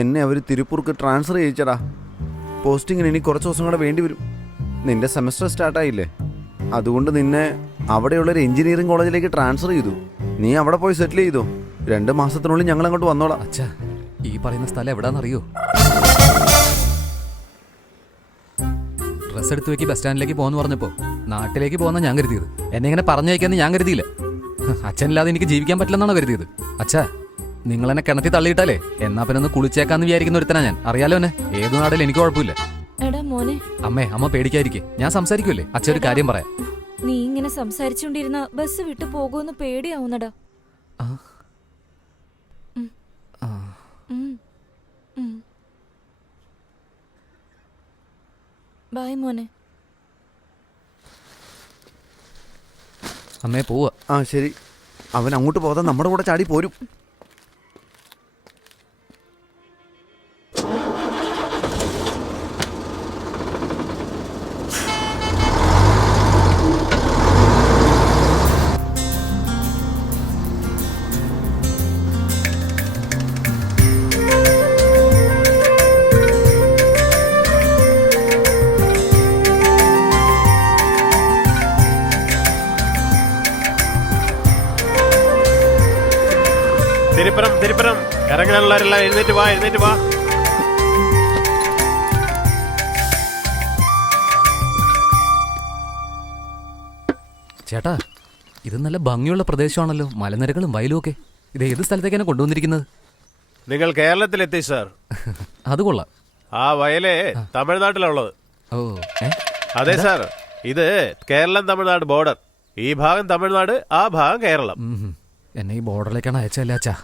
എന്നെ അവർ തിരുപ്പൂർക്ക് ട്രാൻസ്ഫർ ചെയ്യിച്ചടാ. പോസ്റ്റിങ്ങിന് ഇനി കുറച്ച് ദിവസം കൂടെ വേണ്ടി വരും. നിന്റെ സെമസ്റ്റർ സ്റ്റാർട്ടായില്ലേ, അതുകൊണ്ട് നിന്നെ അവിടെയുള്ളൊരു എഞ്ചിനീയറിംഗ് കോളേജിലേക്ക് ട്രാൻസ്ഫർ ചെയ്തു. നീ അവിടെ പോയി സെറ്റിൽ ചെയ്തോ. 2 മാസത്തിനുള്ളിൽ ഞങ്ങൾ അങ്ങോട്ട് വന്നോളാം. അച്ഛാ, ഈ പറയുന്ന സ്ഥലം എവിടാന്നറിയോ? ഡ്രസ് എടുത്ത് വെക്കി ബസ് സ്റ്റാൻഡിലേക്ക് പോകാന്ന് പറഞ്ഞപ്പോ നാട്ടിലേക്ക് പോകുന്ന ഞാൻ കരുതിയത്. എന്നെ ഇങ്ങനെ പറഞ്ഞു വയ്ക്കാന്ന് ഞാൻ കരുതിയില്ല. അച്ഛനില്ലാതെ എനിക്ക് ജീവിക്കാൻ പറ്റില്ലെന്നാണോ കരുതിയത്? അച്ഛാ, നിങ്ങൾ എന്നെ കിണറ്റി തള്ളിയിട്ടാലേ എന്നാ പിന്നെ ഒന്ന് കുളിച്ചേക്കാന്ന് വിചാരിക്കുന്ന ഒരുത്തനാ ഞാൻ. അറിയാലോ എന്നെ, ഏത് നാട്ടിൽ എനിക്ക് കുഴപ്പമില്ല. അമ്മേ, അമ്മ പേടിക്കാതിരിക്കെ, ഞാൻ സംസാരിക്കുമല്ലേ. അച്ഛൻ ഒരു കാര്യം പറയാം. നീ ഇങ്ങനെ സംസാരിച്ചോണ്ടിരുന്ന ബസ് വിട്ടു പോകുമെന്ന് പേടിയാവുന്നടാ. ബൈ മോനെ. അമ്മേ പോവാ. ആ ശരി, അവൻ അങ്ങോട്ട് പോകാതെ നമ്മുടെ കൂടെ ചാടി പോരും. തിരുപ്പുറം ഇറങ്ങാനുള്ളവരെല്ലാം എഴുന്നേറ്റ് വാ. ചേട്ടാ, ഇത് നല്ല ഭംഗിയുള്ള പ്രദേശമാണല്ലോ, മലനിരകളും വയലും ഒക്കെ. ഇത് ഏത് സ്ഥലത്തേക്കാണ് കൊണ്ടുവന്നിരിക്കുന്നത്? നിങ്ങൾ കേരളത്തിലെത്തി സാർ. അത് കൊള്ളാം. ആ വയലേ തമിഴ്നാട്ടിലുള്ളത്. ഓ, അതെ സാർ, ഇത് കേരളം തമിഴ്നാട് ബോർഡർ. ഈ ഭാഗം തമിഴ്നാട്, ആ ഭാഗം കേരളം. എന്നെ ഈ ബോർഡറിലേക്കാണ് അയച്ചല്ലേ അച്ഛാ.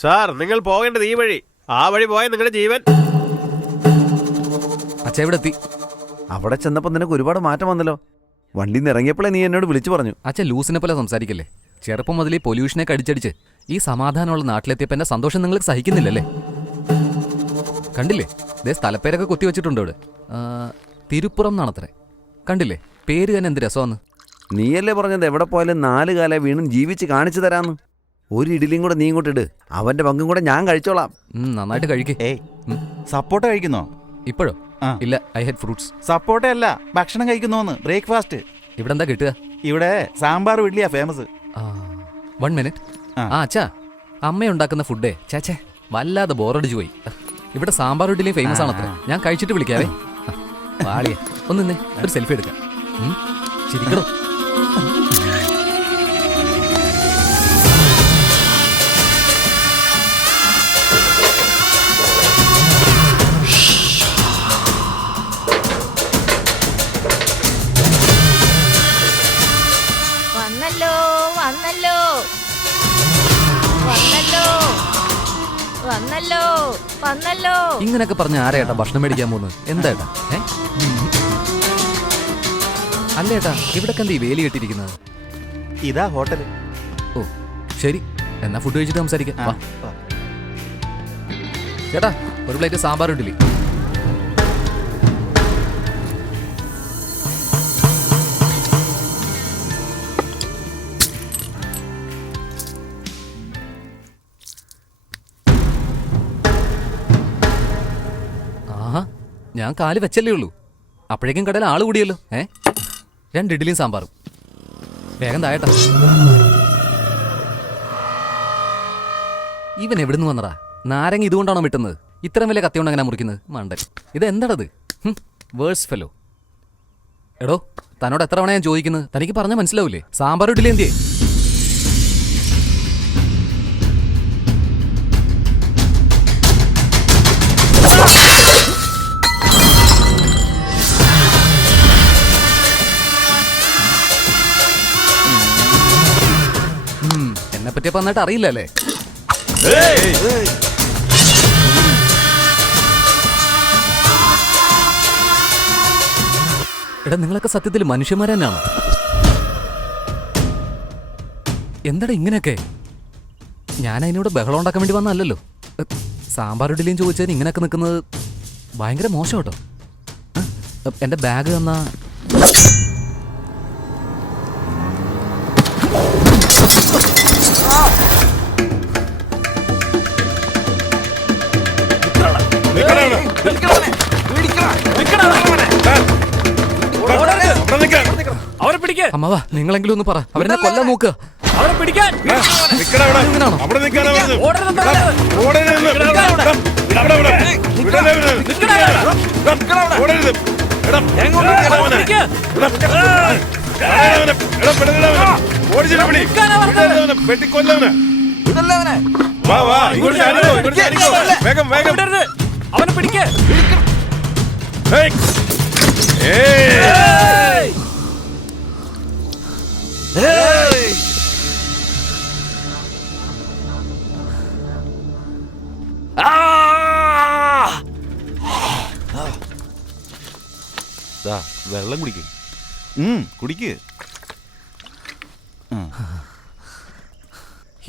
സാർ, നിങ്ങൾ പോകേണ്ടത് ഈ വഴി. ആ വഴി പോയാൽ നിങ്ങളുടെ ജീവൻ. അച്ഛാ ഇവിടെ എത്തി. അവിടെ ചെന്നപ്പോൾ നിനക്ക് ഒരുപാട് മാറ്റം വന്നല്ലോ. വണ്ടിയിൽ നിന്ന് ഇറങ്ങിയപ്പോഴേ നീ എന്നോട് വിളിച്ചു പറഞ്ഞു. അച്ഛൻ ലൂസിനെ പോലെ സംസാരിക്കല്ലേ. ചെറുപ്പം മുതൽ ഈ പൊല്യൂഷനെ കടിച്ചടിച്ച് ഈ സമാധാനമുള്ള നാട്ടിലെത്തിയപ്പോൾ എന്റെ സന്തോഷം നിങ്ങൾക്ക് സഹിക്കുന്നില്ലല്ലേ? കണ്ടില്ലേ, ഇതേ സ്ഥലപ്പേരൊക്കെ കുത്തിവെച്ചിട്ടുണ്ട് ഇവിടെ. തിരുപ്പുറം എന്നാണത്രേ. കണ്ടില്ലേ, പേര് തന്നെ എന്ത് രസമാന്ന്. നീയല്ലേ പറഞ്ഞത് എവിടെ പോയാലും 4 കാലം വീണും ജീവിച്ച് കാണിച്ചു തരാന്ന്. ഒരു ഇഡലിയും കൂടെ നീ ഇങ്ങോട്ട് ഇട്, അവന്റെ പങ്കും കൂടെ ഞാൻ കഴിച്ചോളാം. നന്നായിട്ട് കഴിക്കേ. സപ്പോർട്ട കഴിക്കുന്നോ ഇപ്പോഴോ? ഇല്ല, ഐ ഹാഡ് ഫ്രൂട്ട്സ്. സപ്പോർട്ട അല്ല, ഭക്ഷണം കഴിക്കുന്നോന്ന്. ബ്രേക്ക്ഫാസ്റ്റ് ഇവിടെ എന്താ കിട്ടുക? ഇവിടെ സാമ്പാർ ഇഡ്ഡലിയാ ഫേമസ്. 1 മിനിറ്റ്. അച്ഛാ, അമ്മ ഉണ്ടാക്കുന്ന ഫുഡേ ചേച്ചേ വല്ലാതെ ബോറടിച്ചു പോയി. ഇവിടെ സാമ്പാർ ഇഡ്ഡലിയും ഫേമസ് ആണത്രേ. ഞാൻ കഴിച്ചിട്ട് വിളിക്കാവേ. വാളിയ ഒന്ന് നിന്നേ, ഒരു സെൽഫി എടുക്കാം. ചിരിക്കണോ? ഇങ്ങനൊക്കെ പറഞ്ഞ ആരേട്ടാ ഭക്ഷണം മേടിക്കാൻ പോകുന്നത്? എന്താ ഏട്ടാ? അല്ലേട്ടാ, ഇവിടൊക്കെ എന്താ ഈ വേലി കെട്ടിയിരിക്കുന്നത്? ഇതാ ഹോട്ടല്. ഓ ശരി, എന്നാ ഫുഡ് കഴിച്ചിട്ട് സംസാരിക്കാം. ചേട്ടാ, ഒരു പ്ലേറ്റ് സാമ്പാർ ഇഡ്ഡലി. ഞാൻ കാല് വെച്ചല്ലേ ഉള്ളൂ, അപ്പോഴേക്കും കടയിൽ ആള് കൂടിയല്ലോ. 2 ഇഡ്ഡലിയും സാമ്പാറും. വേഗം താഴട്ടാ. ഇവൻ എവിടുന്ന് വന്നടാ? നാരങ്ങ ഇതുകൊണ്ടാണോ വിട്ടുന്നത്? ഇത്രയും വലിയ കത്തി കൊണ്ട് അങ്ങനെ മുറിക്കുന്നത്? മണ്ടൻ, ഇത് എന്താണത്? Worse fellow. എടോ, തന്നോട് എത്ര തവണ ഞാൻ ചോദിക്കുന്നത്? തനിക്ക് പറഞ്ഞാൽ മനസ്സിലാവൂലേ? സാമ്പാർ ഇഡ്ഡലി എന്തിയേ? എന്നെപ്പറ്റിയപ്പോ നന്നായിട്ട് അറിയില്ലല്ലേ? എടാ, നിങ്ങളൊക്കെ സത്യത്തിൽ മനുഷ്യന്മാർ തന്നെയാണോ? എന്താടാ ഇങ്ങനെയൊക്കെ? ഞാൻ അതിനോട് ബഹളം ഉണ്ടാക്കാൻ വേണ്ടി വന്നല്ലോ. സാമ്പാർ ഇഡ്ഡലിയും ചോദിച്ചതിന് ഇങ്ങനെയൊക്കെ നിൽക്കുന്നത് ഭയങ്കര മോശം കേട്ടോ. എൻ്റെ ബാഗ് തന്നാ. അവരെ പിടിക്കാൻ അമ്മവാ നിങ്ങളെങ്കിലും ഒന്ന് പറ അവരെന്നെ കൊല്ലാൻ നോക്കുക. അവരെ പിടിക്കാൻ ഇങ്ങനാണോ? അവനെ പിടിക്കാൻ ദാ, വെള്ളം കുടിക്ക്. കുടിക്ക്.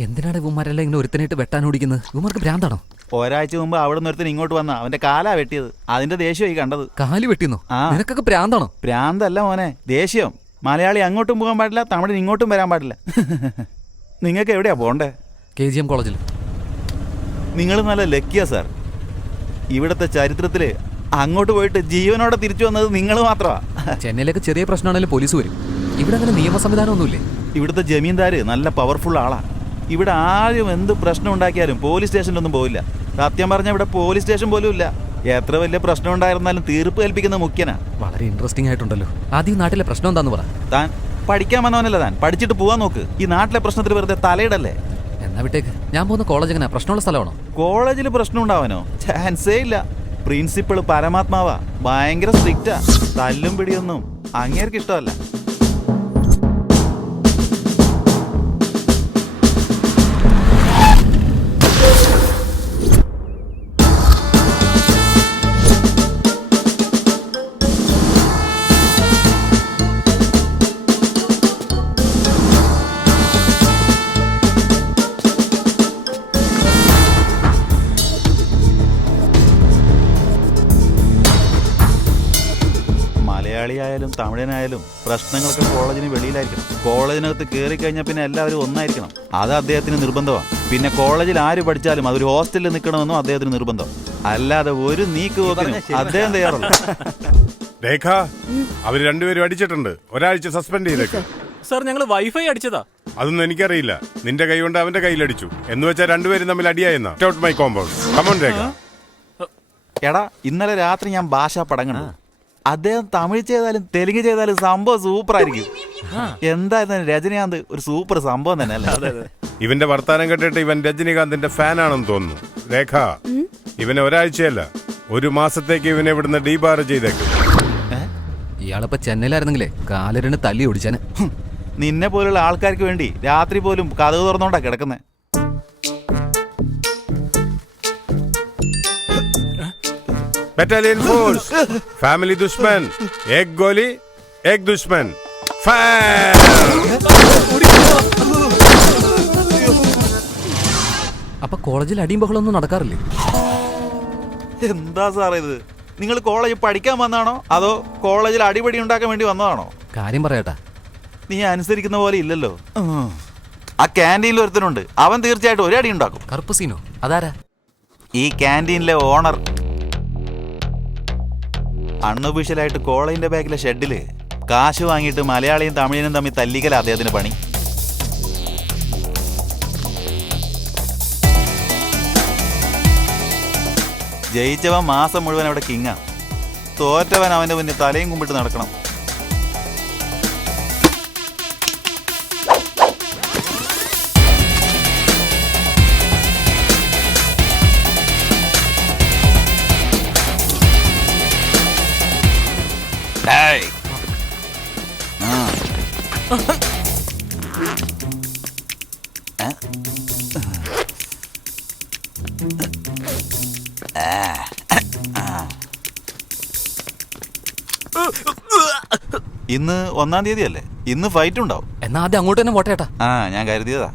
എന്തിനാണ് ഇവന്മാരെല്ലാം ഇങ്ങനെ ഒരുത്തനായിട്ട് വെട്ടാൻ ഓടിക്കുന്നത്? ഇവന്മാർക്ക് ഭ്രാന്താണോ? ഒരാഴ്ച മുമ്പ് അവിടെ നിന്ന് ഒരുത്തൻ ഇങ്ങോട്ട് വന്ന അവന്റെ കാലാ വെട്ടിയത്. അതിന്റെ ദേഷ്യമായി കണ്ടത്. കാല് വെട്ടിന്നോ? ആ. നിനക്കൊക്കെ ഭ്രാന്താണോ? പ്രാന്തല്ല മോനെ, ദേഷ്യം. മലയാളി അങ്ങോട്ടും പോകാൻ പാടില്ല, തമിഴിന് ഇങ്ങോട്ടും വരാൻ പാടില്ല. നിങ്ങൾക്ക് എവിടെയാ പോണ്ടേ? KGM കോളേജിൽ. നിങ്ങൾ നല്ല ലക്കിയാ സാർ. ഇവിടുത്തെ ചരിത്രത്തില് അങ്ങോട്ട് പോയിട്ട് ജീവനോടെ തിരിച്ചു വന്നത് നിങ്ങൾ മാത്രമാ. ചെന്നൈയിലൊക്കെ ചെറിയ പ്രശ്നമാണെങ്കിലും പോലീസ് വരും. ഇവിടെ അങ്ങനെ നിയമ സംവിധാനം ഒന്നുമില്ലേ? ഇവിടുത്തെ ജമീന്ദാര് നല്ല പവർഫുൾ ആളാ. ഇവിടെ ആരും എന്ത് പ്രശ്നം ഉണ്ടാക്കിയാലും പോലീസ് സ്റ്റേഷനിലൊന്നും പോവില്ല. സത്യം പറഞ്ഞാൽ ഇവിടെ പോലീസ് സ്റ്റേഷൻ പോലും ഇല്ല. എത്ര വലിയ പ്രശ്നം ഉണ്ടായിരുന്നാലും തീർപ്പ് കൽപ്പിക്കുന്ന മുഖ്യനാ. വളരെ ഇൻട്രസ്റ്റിംഗ് ആയിട്ടുണ്ടല്ലോ. ആദ്യം നാട്ടിലെ പ്രശ്നം എന്താന്ന് പറ. താൻ പഠിക്കാൻ വന്നവനല്ല, താൻ പഠിച്ചിട്ട് പോവാൻ നോക്ക്. ഈ നാട്ടിലെ പ്രശ്നത്തിൽ വെറുതെ തലയിടല്ലേ. എന്നാ വിട്ടേക്ക്. ഞാൻ പോകുന്ന കോളേജ് എങ്ങനെ പ്രശ്നമുള്ള സ്ഥലമാണോ? കോളേജിൽ പ്രശ്നം ഉണ്ടാവാനോ? ചാൻസേ ഇല്ല. പ്രിൻസിപ്പൾ പരമാത്മാവാ, ഭയങ്കര സ്ട്രിക്റ്റാ. തല്ലും പിടിയൊന്നും അങ്ങേർക്ക് ഇഷ്ടമല്ല. മലയാളിയായാലും തമിഴനായാലും പ്രശ്നങ്ങളൊക്കെ കോളേജിന് വെളിയിലായിരിക്കണം. കോളേജിനകത്ത് കയറി കഴിഞ്ഞാൽ പിന്നെ എല്ലാവരും ഒന്നായിരിക്കണം. അത് അദ്ദേഹത്തിന് നിർബന്ധമാണ്. പിന്നെ കോളേജിൽ ആര് പഠിച്ചാലും അതൊരു ഹോസ്റ്റലിൽ നിൽക്കണമെന്നും അദ്ദേഹത്തിന് നിർബന്ധം. അല്ലാതെ ഒരു നീക്ക് പോക്കിനും അദ്ദേഹം തയ്യാറല്ല. രേഖ, അവര് രണ്ടുപേരും അടിച്ചിട്ടുണ്ട്. ഒരാഴ്ച സസ്പെൻഡ് ചെയ്തേക്ക്. സാർ ഞങ്ങൾ വൈഫൈ അടിച്ചതാ. അതൊന്നും എനിക്കറിയില്ല. നിന്റെ കൈ കൊണ്ട് അവന്റെ കയ്യിലടിച്ചു എന്ന് വെച്ചാൽ രണ്ടുപേരും തമ്മിൽ അടിയായെന്ന. Out my compound. Come on Rekha. എടാ, ഇന്നലെ രാത്രി ഞാൻ ഭാഷാ പടം കണ്ടു. അദ്ദേഹം തമിഴ് ചെയ്താലും തെലുങ്ക് ചെയ്താലും സംഭവം സൂപ്പർ ആയിരിക്കും. എന്തായിരുന്നു രജനീകാന്ത് ഒരു സൂപ്പർ സംഭവം തന്നെ അല്ലേ? ഇവന്റെ വർത്താനം കേട്ടിട്ട് ഇവൻ രജനീകാന്തിന്റെ ഫാനാണെന്ന് തോന്നുന്നു. രേഖ, ഇവനെ ഒരാഴ്ചയല്ല 1 മാസത്തേക്ക് ഇവനെ ഇവിടുന്ന് ഡീബാർ ചെയ്തേക്കും. ഇയാളിപ്പോ ചെന്നൈയിലായിരുന്നെങ്കിലേ കാലരന് തല്ലി ഓടിച്ചാന്. നിന്നെ പോലുള്ള ആൾക്കാർക്ക് വേണ്ടി രാത്രി പോലും കഥക് തുറന്നോണ്ടാ കിടക്കുന്നേ. ബറ്റാലിയൻ ഫോഴ്സ്, ഫാമിലി ദുഷ്മൻ, ഏക് ഗോലി ഏക് ദുഷ്മൻ. അപ്പൊ കോളേജിൽ അടിയും ബഹളമൊന്നും നടക്കാറില്ലേ? എന്താ സാറേ ഇത്? നിങ്ങൾ കോളേജിൽ പഠിക്കാൻ വന്നാണോ അതോ കോളേജിൽ അടിപൊളി ഉണ്ടാക്കാൻ വേണ്ടി വന്നതാണോ? കാര്യം പറയട്ടാ. നീ അനുസരിക്കുന്ന പോലെ ഇല്ലല്ലോ. ആ ക്യാൻറ്റീനിൽ ഒരുത്തനുണ്ട്, അവൻ തീർച്ചയായിട്ടും ഒരു അടി ഉണ്ടാക്കും. കറുപ്പ് സീനോ? അതാരാ? ഈ ക്യാൻറ്റീനിലെ ഓണർ. അൺഒഫീഷ്യലായിട്ട് കോളേജിന്റെ ബാക്കിലെ ഷെഡില് കാശ് വാങ്ങിയിട്ട് മലയാളിയും തമിഴിനും തമ്മിൽ തല്ലിക്കല അദ്ദേഹത്തിന് പണി. ജയിച്ചവൻ മാസം മുഴുവൻ അവിടെ കിങ്ങാ. തോറ്റവൻ അവന്റെ മുന്നിൽ തലയും കുമ്പിട്ട് നടക്കണം. ഇന്ന് 1-ാം തീയതി അല്ലേ? ഇന്ന് ഫൈറ്റ് ഉണ്ടാവും. എന്നാ ആദ്യം അങ്ങോട്ട് തന്നെ പോട്ടേട്ടാ. ഞാൻ കരുതിയതാ.